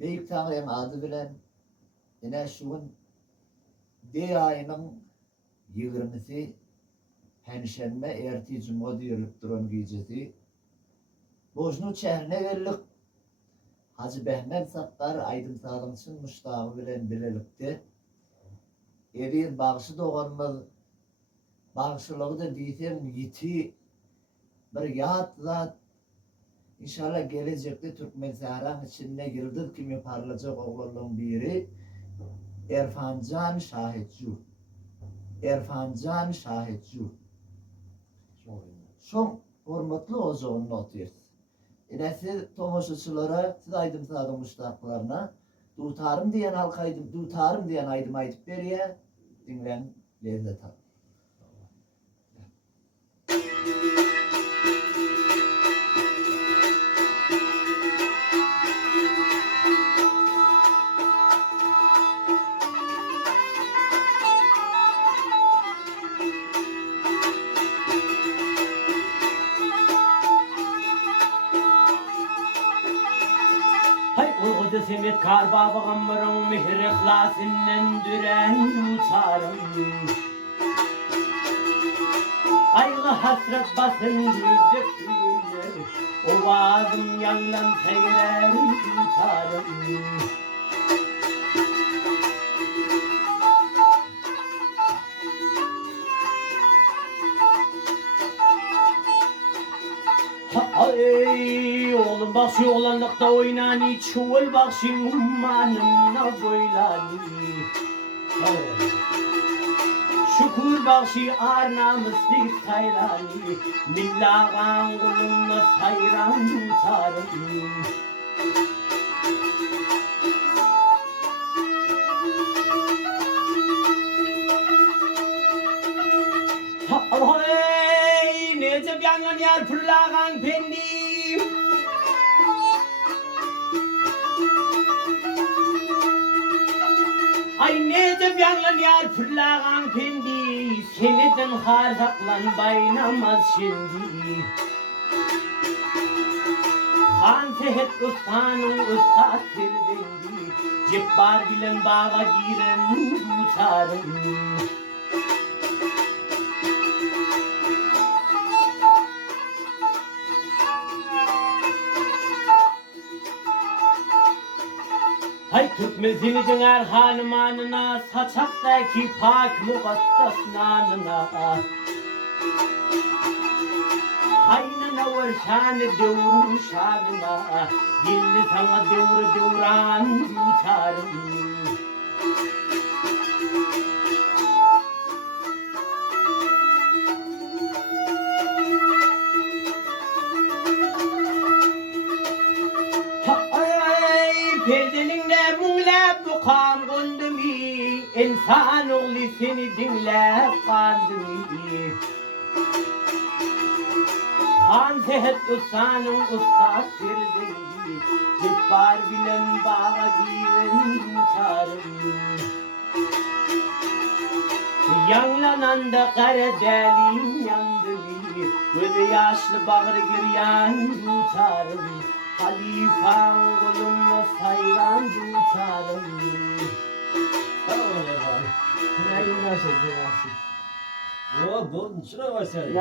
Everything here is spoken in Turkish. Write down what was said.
Büyük Tanrı'nın adı bilen yine şuun D ayının 20'si Perşembe erti Cuma diyorlup duran gecesi. Bojnu çehrine verilip Hacı Behmet Sattar Aydın Sağlamçın muştağı bilen bilelikti. Erir bağışı doğanmaz bağışılığı da diysem yiti bir yat zat İnşallah gelecekte Türkmen Sahran içine girdik kimi parlayacak oğulların biri Erfancan Şahitcu. Erfancan Şahitcu. Şon hormatlı oğuzun notur. Yine siz tomoşuçulara, siz Aydın Sağlam muştaqlarına dutarım diyen halkaydım, dutarım diyen aydım aydıp beriye dinlen lezzet al. Uygudu simit kar babağımırın mihir ihlasından düren uçarım. Aylı hasret basındı döktüğünler, ovazım yandan seyrer uçarım. Ay oğlum bak şu oğlanlıkta oynani çuval bak şu ummanımla boylani şükür bak şu arnamızlık tayrani millağın kulunla sayran tutarım. Hey necip yangan yer fırlağın pendim. Ay necip yangan yer fırlağın pendi. Seneden har saklan baynamaz şimdi. Han sehet ustanın ustad tirdendi. Cebbar bilen bağa giren tutarım. Hay Türkmezini dinger hanımanına, saçaktaki pak mukaddes nanına. Haynına var şanı devru şanına, dilli sana devru devran tutarım. Perdeninle munlep bu kan gondumi, insan oğlu seni dinlep kandumi. Han sehet ustanın ustad sirdendi, cebbar bilen bağa giren tutarım. Yanlanan da kara delin yandı mi, gözü yaşlı bağrı giryan tutarım. Halifan kolumla sayran tutarım. Yo, bu şuna var sen.